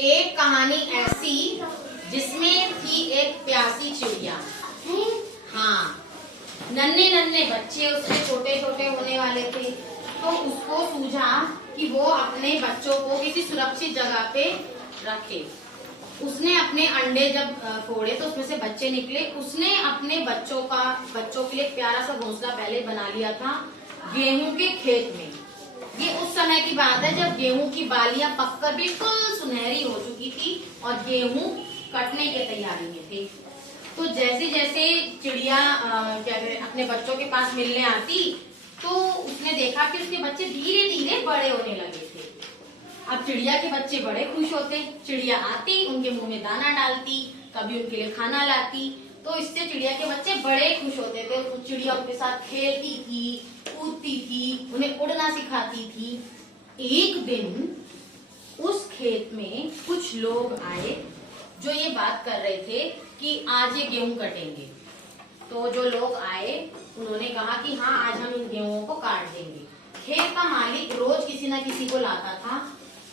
एक कहानी ऐसी जिसमें थी एक प्यासी चिड़िया। हाँ, नन्हे नन्हे बच्चे उसके छोटे छोटे होने वाले थे। तो उसको सूझा कि वो अपने बच्चों को किसी सुरक्षित जगह पे रखे। उसने अपने अंडे जब फोड़े तो उसमें से बच्चे निकले। उसने अपने बच्चों के लिए प्यारा सा घोंसला पहले बना लिया था गेहूं के खेत में। ये उस समय की बात है जब गेहूं की बालियां पककर बिल्कुल सुनहरी हो चुकी थी और गेहूं कटने की तैयारी में थे। तो जैसे जैसे चिड़िया अपने बच्चों के पास मिलने आती तो उसने देखा कि उसके बच्चे धीरे धीरे बड़े होने लगे थे। अब चिड़िया के बच्चे बड़े खुश होते। चिड़िया आती, उनके मुंह में दाना डालती, कभी उनके लिए खाना लाती। तो इससे चिड़िया के बच्चे बड़े खुश होते थे। चिड़िया उनके साथ खेलती थी, कूदती थी, उन्हें उड़ना सिखाती थी। एक दिन उस खेत में कुछ लोग आए जो ये बात कर रहे थे कि आज ये गेहूं कटेंगे। तो जो लोग आए उन्होंने कहा कि हाँ, आज हम इन गेहूं को काट देंगे। खेत का मालिक रोज किसी न किसी को लाता था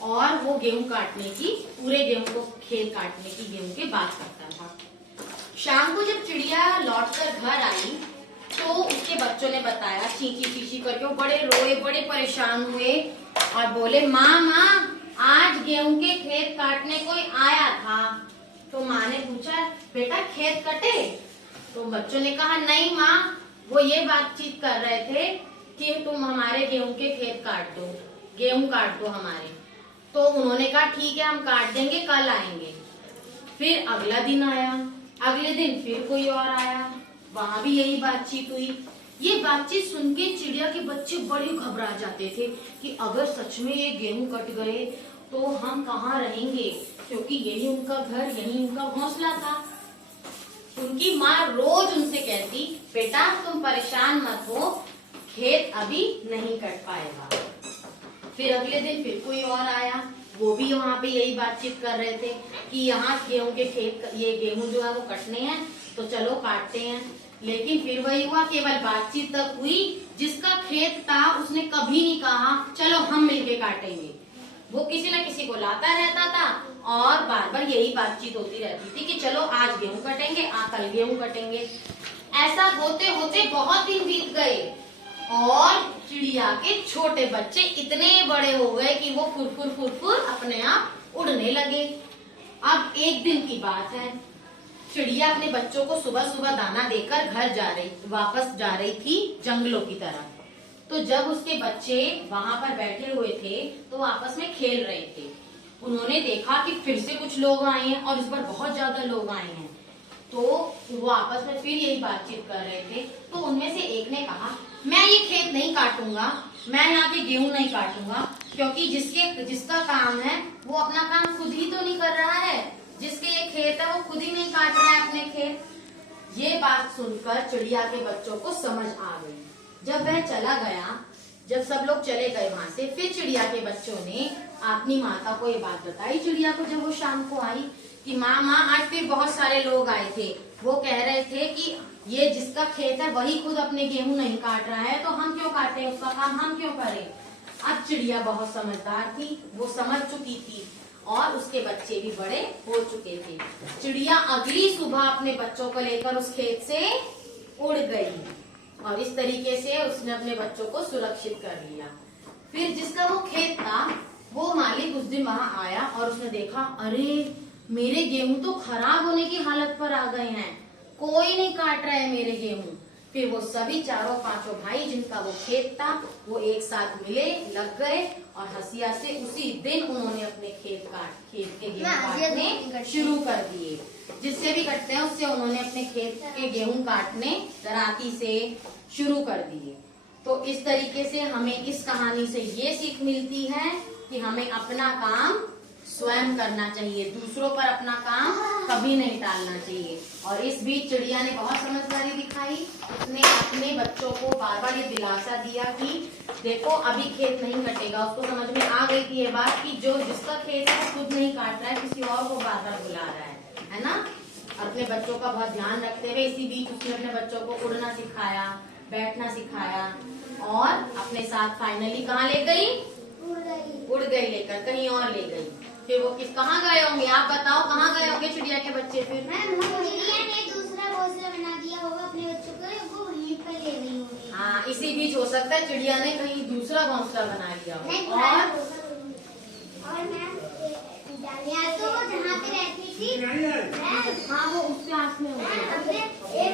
और वो गेहूं काटने की, पूरे गेहूं को खेत काटने की गेहूं की बात करता था। शाम को जब चिड़िया लौटकर घर आई तो उसके बच्चों ने बताया, चींची चींची करके, वो बड़े रोए, बड़े परेशान हुए और बोले, माँ माँ, आज गेहूं के खेत काटने कोई आया था। तो माँ ने पूछा, बेटा खेत कटे? तो बच्चों ने कहा, नहीं माँ, वो ये बातचीत कर रहे थे कि तुम हमारे गेहूं के खेत काट दो, गेहूं काट दो हमारे। तो उन्होंने कहा ठीक है, हम काट देंगे, कल आएंगे। फिर अगला दिन आया, अगले दिन फिर कोई और आया, वहां भी यही बातचीत हुई। ये बातचीत सुन के चिड़िया के बच्चे बड़े घबरा जाते थे कि अगर सच में ये गेहूं कट गए तो हम कहाँ रहेंगे, क्योंकि यही उनका घर, यही उनका घोंसला था। उनकी माँ रोज उनसे कहती, बेटा तुम परेशान मत हो, खेत अभी नहीं कट पाएगा। फिर अगले दिन फिर कोई और आया, वो भी वहाँ पे यही बातचीत कर रहे थे कि यहाँ गेहूं के खेत, ये गेहूं जो है वो कटने हैं, तो चलो काटते हैं। लेकिन फिर वही हुआ, केवल बातचीत तक हुई। जिसका खेत था उसने कभी नहीं कहा चलो हम मिलके काटेंगे। वो किसी न किसी को लाता रहता था और बार बार यही बातचीत होती रहती थी कि चलो आज गेहूं कटेंगे, कल गेहूं कटेंगे। ऐसा होते होते बहुत दिन बीत गए और चिड़िया के छोटे बच्चे इतने बड़े हो गए कि वो फुरफुर फुरफुर अपने आप उड़ने लगे। अब एक दिन की बात है, चिड़िया अपने बच्चों को सुबह सुबह दाना देकर वापस जा रही थी जंगलों की तरफ। तो जब उसके बच्चे वहां पर बैठे हुए थे तो आपस में खेल रहे थे। उन्होंने देखा कि फिर से कुछ लोग आए हैं और इस बार बहुत ज्यादा लोग आए हैं। तो वो आपस में फिर यही बातचीत कर रहे थे। तो उनमें से एक ने कहा, मैं ये खेत नहीं काटूंगा, मैं यहाँ के गेहूं नहीं काटूंगा, क्योंकि जिसका काम है वो अपना काम खुद ही तो नहीं कर रहा है। जिसके ये खेत है वो खुद ही नहीं काट रहा है अपने खेत। ये बात सुनकर चिड़िया के बच्चों को समझ आ गई। जब वह चला गया, जब सब लोग चले गए वहां से, फिर चिड़िया के बच्चों ने अपनी माता को ये बात बताई चिड़िया को जब वो शाम को आई कि माँ आज फिर बहुत सारे लोग आए थे, वो कह रहे थे कि ये जिसका खेत है वही खुद अपने गेहूं नहीं काट रहा है, तो हम क्यों काटें, उसका काम हम क्यों करें। अब चिड़िया बहुत समझदार थी, वो समझ चुकी थी और उसके बच्चे भी बड़े हो चुके थे। चिड़िया अगली सुबह अपने बच्चों को लेकर उस खेत से उड़ गई और इस तरीके से उसने अपने बच्चों को सुरक्षित कर लिया। फिर जिसका वो खेत था वो मालिक उस दिन वहां आया और उसने देखा, अरे मेरे गेहूं तो खराब होने की हालत पर आ गए हैं, कोई नहीं काट रहा है मेरे गेहूं। फिर वो सभी चारों पांचों भाई जिनका वो खेत था वो एक साथ मिले, लग गए और हंसिया से उसी दिन उन्होंने अपने खेत के गेहूं काटने शुरू कर दिए। जिससे भी कटते हैं उससे उन्होंने अपने खेत के गेहूं काटने दराती से शुरू कर दिए। तो इस तरीके से हमें इस कहानी से ये सीख मिलती है कि हमें अपना काम स्वयं करना चाहिए, दूसरों पर अपना काम कभी नहीं टालना चाहिए। और इस बीच चिड़िया ने बहुत समझदारी दिखाई। उसने अपने बच्चों को बार बार ये दिलासा दिया कि देखो अभी खेत नहीं कटेगा। उसको समझ में आ गई थी ये बात कि जो जिसका खेत है वो खुद नहीं काट रहा है, किसी और को बार बार बुला रहा है ना। अपने बच्चों का बहुत ध्यान रखते हुए इसी बीच उसने अपने बच्चों को उड़ना सिखाया, बैठना सिखाया और अपने साथ फाइनली कहाँ ले गई, उड़ गई लेकर कहीं और ले गई। फिर वो कहाँ गए होंगे? आप बताओ, कहाँ गए होंगे चिड़िया के बच्चे फिर? चिड़िया ने दूसरा घोंसला बना दिया होगा अपने बच्चों को, वो वहीं पर ले गई होगी। हाँ, इसी बीच हो सकता है चिड़िया ने कहीं दूसरा घोंसला बना लिया हो। और मैम या तो वो जहाँ पे रहती थी, हाँ, वो उसके आस में होगी। एक